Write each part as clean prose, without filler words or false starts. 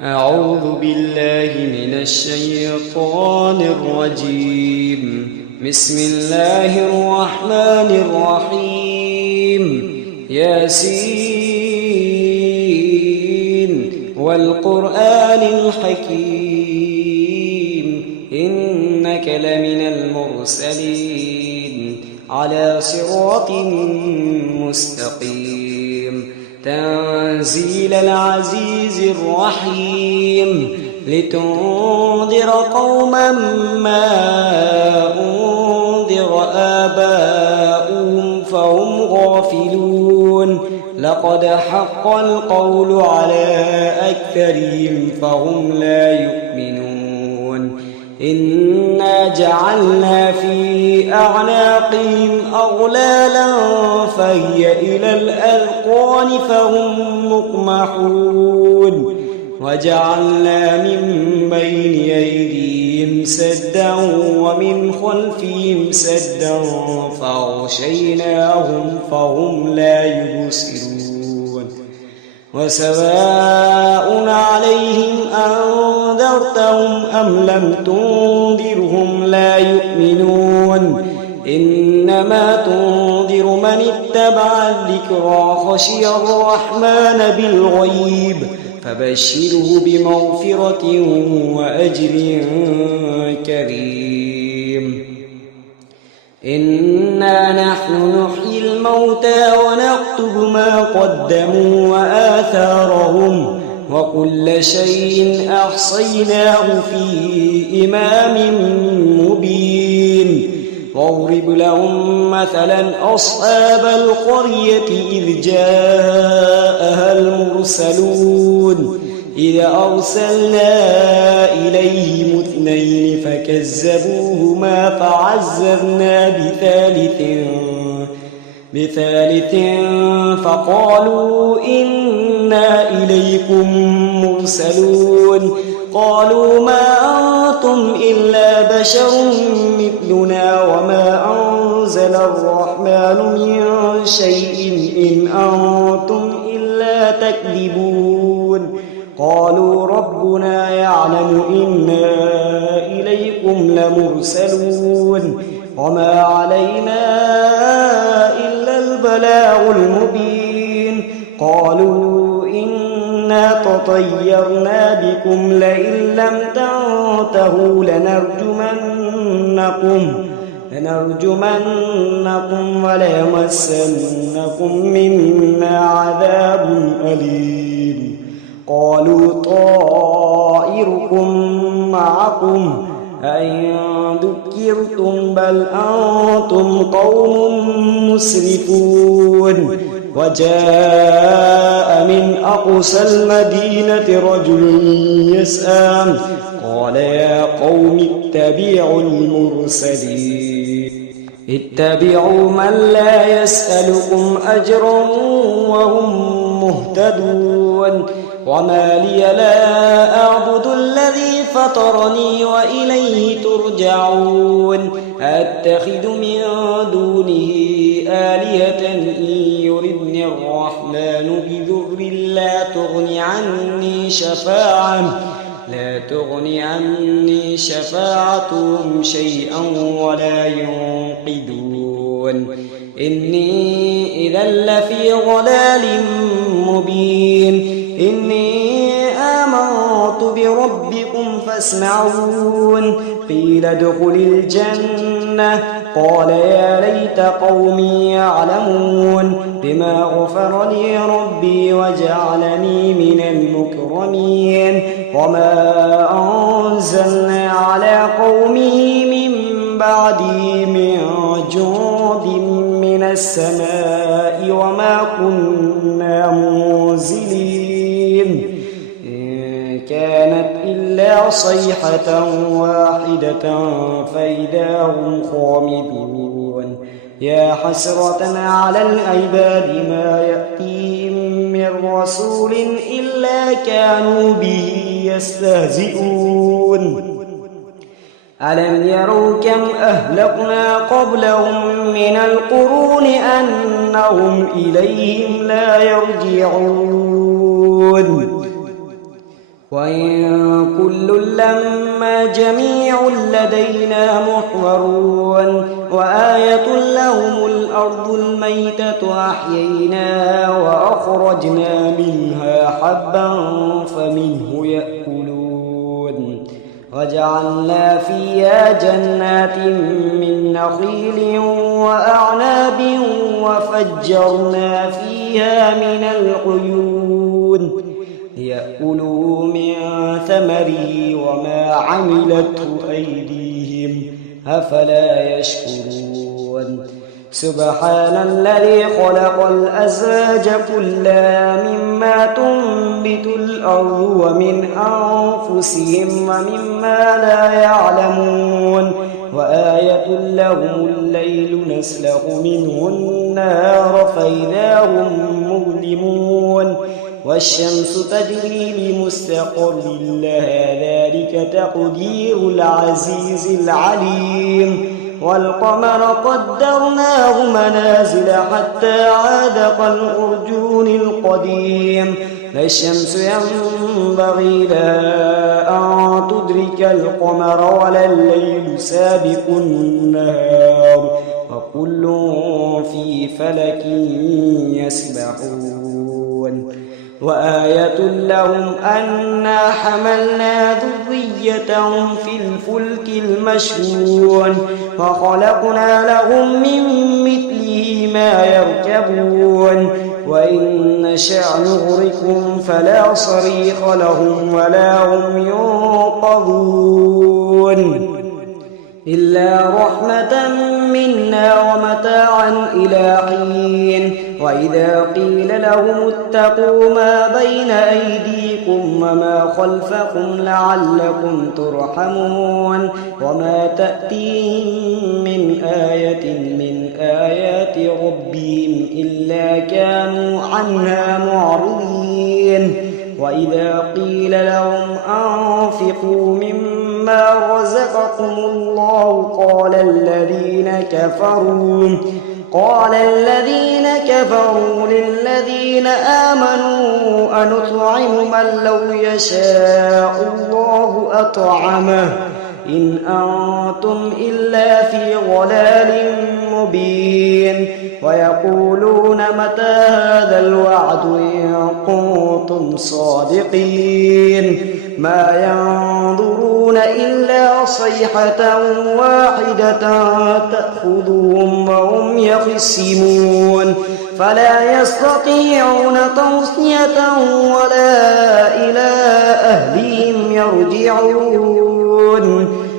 أعوذ بالله من الشيطان الرجيم. بسم الله الرحمن الرحيم. ياسين والقرآن الحكيم إنك لمن المرسلين على صراط مستقيم تنزيل العزيز الرحيم لتنذر قوما ما أنذر آباؤهم فهم غافلون لقد حق القول على أكثرهم فهم لا يؤمنون إنا جعلنا في أعناقهم أغلالا فهي إلى الأذقان فهم مقمحون وجعلنا من بين أيديهم سدا ومن خلفهم سدا فأغشيناهم فهم لا يبصرون وسواء عليهم أنذرتهم أم لم تنذرهم لا يؤمنون إنما تنذر من اتبع الذكرى خشي الرحمن بالغيب فبشره بمغفرة وأجر كريم إنا نحن نحيي الموتى ونكتب ما قدموا وآثارهم وكل شيء أحصيناه في إمام مبين واضرب لهم مثلا أصحاب القرية إذ جاءها المرسلون إذ أرسلنا إليهم اثنين فكذبوهما فعززنا بثالث فقالوا إنا إليكم مرسلون قالوا ما أنتم إلا بشر مثلنا وما أنزل الرحمن من شيء إن أنتم إلا تكذبون قالوا ربنا يعلم إنا إليكم لمرسلون وما علينا إلا البلاغ المبين قالوا إنا تطيرنا بكم لئن لم تنتهوا لنرجمنكم وليمسنكم منا عذاب أليم قالوا طائركم معكم أئن ذكرتم بل أنتم قوم مسرفون وجاء من أقصى المدينة رجل يسعى قال يا قوم اتبعوا المرسلين اتبعوا من لا يسألكم أجرا وهم مهتدون وما لي لا أعبد الذي فطرني وإليه ترجعون أتخذ من دونه آلهة إن يردني الرحمن بضر لا تغني عني شفاعتهم شيئا ولا ينقذون إني إذا لفي ضلال مبين إني آمنت بربكم فاسمعون قيل ادخل الجنة قال يا ليت قومي يعلمون بما غفر لي ربي وجعلني من المكرمين وما أنزلنا على قومه من بعده من جند من السماء وما كنا منزلين إن كانت إلا صيحة واحدة فإذا هم خامدون يا حسرة على العباد ما يأتيهم من رسول إلا كانوا به يستهزئون ألم يروا كم أهلكنا قبلهم من القرون أنهم إليهم لا يرجعون وإن كل لما جميع لدينا محضرون وآية لهم الأرض الميتة أحييناها وأخرجنا منها حبا فمنه يأكلون وجعلنا فيها جنات من نخيل وأعناب وفجرنا فيها من العيون ليأكلوا من ثمره وما عملته أيديهم أفلا يشكرون سبحان الذي خلق الأزواج كلها مما تنبت الأرض ومن أنفسهم ومما لا يعلمون وآية لهم الليل نسلخ منه النهار فإذا هم مظلمون والشمس تجري لمستقر لها ذلك تقدير العزيز العليم والقمر قدرناه منازل حتى عاد كالعرجون القديم لا الشمس ينبغي لها أن تدرك القمر ولا الليل سابق النهار وكل في فلك يسبحون وآية لهم أنا حملنا ذريتهم في الفلك المشحون وخلقنا لهم من مثله ما يركبون وإن نشأ نغرقهم فلا صريخ لهم ولا هم ينقذون إلا رحمة منا ومتاعا إلى حين وإذا قيل لهم اتقوا ما بين أيديكم وما خلفكم لعلكم ترحمون وما تأتيهم من آية من آيات ربهم إلا كانوا عنها معرضين وإذا قيل لهم أنفقوا مما رزقكم الله قال الذين كفروا للذين آمنوا أنطعم من لو يشاء الله أطعمه إن أنتم إلا في ضلال مبين ويقولون متى هذا الوعد إن كنتم صادقين ما ينظرون إلا صيحة واحدة تأخذهم وهم يخصمون فلا يستطيعون توصية ولا إلى أهلهم يرجعون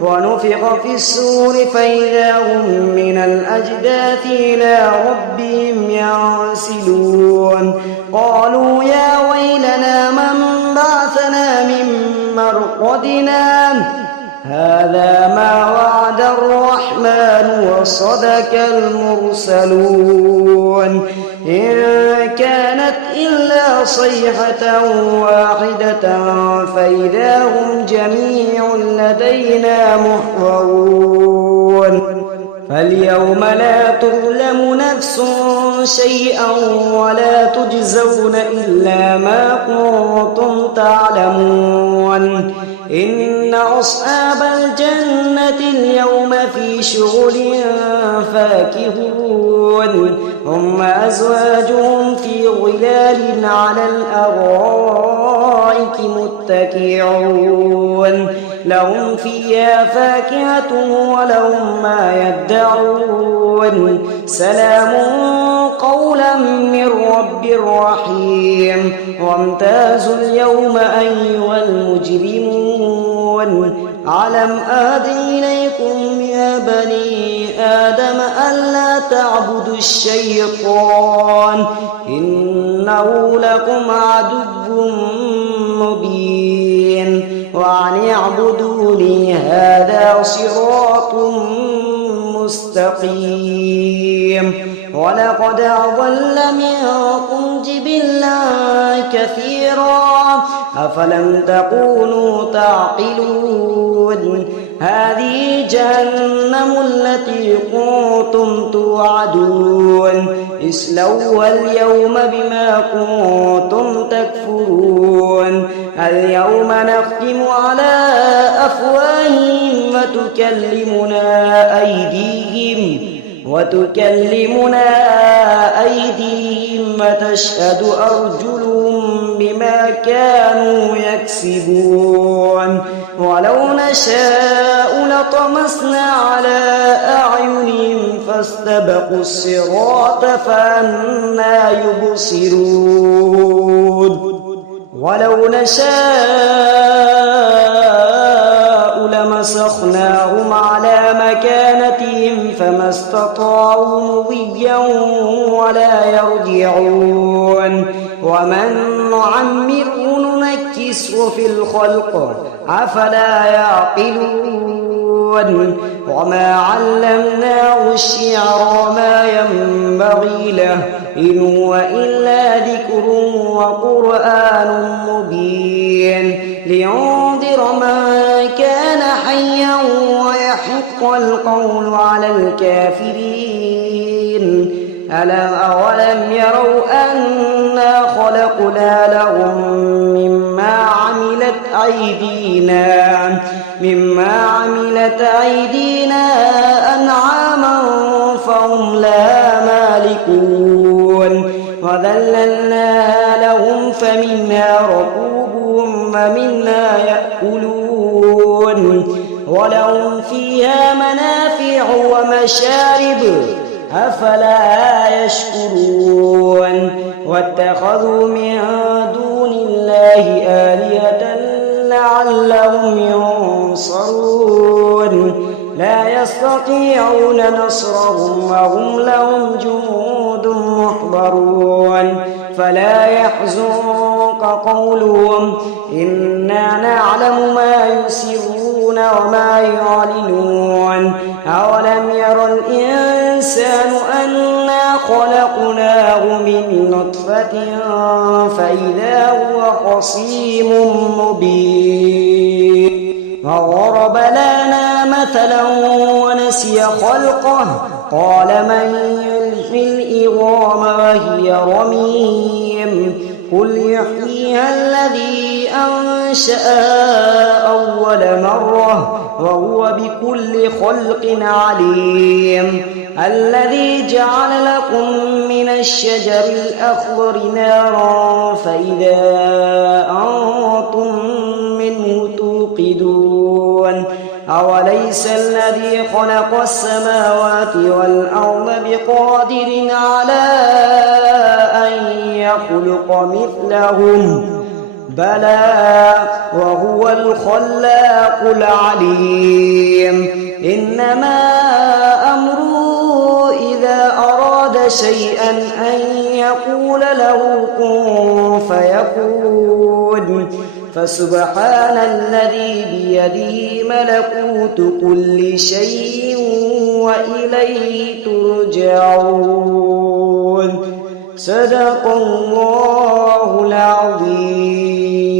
ونفخ في الصور فإذا هم من الأجداث إلى ربهم ينسلون قالوا يا ويلنا من بعثنا من مرقدنا هذا ما وعد الرحمن وصدق المرسلون إن كانت إلا صيحة واحدة فإذا هم جميع لدينا محضرون فاليوم لا تظلم نفس شيئا ولا تجزون إلا ما كنتم تعلمون إن أصحاب الجنة اليوم في شغل فاكهون هم أزواجهم في ظلال على الأرائك متكئون لهم فيها فاكهة ولهم ما يدعون سلام قولا من رب رحيم وامتازوا اليوم أيها المجرمون ألم أعهد إليكم يا بني آدم ألا تعبدوا الشيطان إنه لكم عدو مبين وأن اعبدوني هذا صراط مستقيم ولقد أضل منكم جبلا كثيرا أفلم تكونوا تعقلون هذه جهنم التي كنتم توعدون اصلوها اليوم بما كنتم تكفرون اليوم نختم على أفواههم وتكلمنا أيديهم وتشهد أرجلهم بما كانوا يكسبون ولو نشاء لطمسنا على أعينهم فاستبقوا الصراط فأنى يبصرون ولو نشاء لمسخناهم على مكانتهم فما استطاعوا مضيا ولا يرجعون ومن نعمره ننكسه في الخلق أفلا يعقلون وما علمناه الشعر وما ينبغي له إن هو إلا ذكر وقرآن مبين لينذر من كان حيا ويحق القول على الكافرين أولم يروا أنا خلقنا لهم مما عملت أيدينا أنعاما فهم لها مالكون وذللناها لهم فمنها ركوبهم ومنها يأكلون ولهم فيها منافع ومشارب أفلا يشكرون واتخذوا من دون الله آلهة لعلهم ينصرون لا يستطيعون نصرهم وهم لهم جنود محضرون فلا يحزنك قولهم إنا نعلم ما يسرون وما يعلنون أولم ير الإنسان أنا خلقناه من نطفة فإذا هو خصيم مبين وضرب لنا مثلا ونسي خلقه قال من يحيي العظام وهي رميم قل يحييها الذي أنشأها أول مرة وهو بكل خلق عليم الذي جعل لكم من الشجر الأخضر نارا فإذا أنتم منه توقدون أوليس الذي خلق السماوات والأرض بقادر على أن يخلق مثلهم بلى وهو الخلاق العليم إنما أمره إذا أراد شيئا أن يقول له كن فيكون فسبحان الذي بيده ملكوت كل شيء وإليه ترجعون صدق الله العظيم.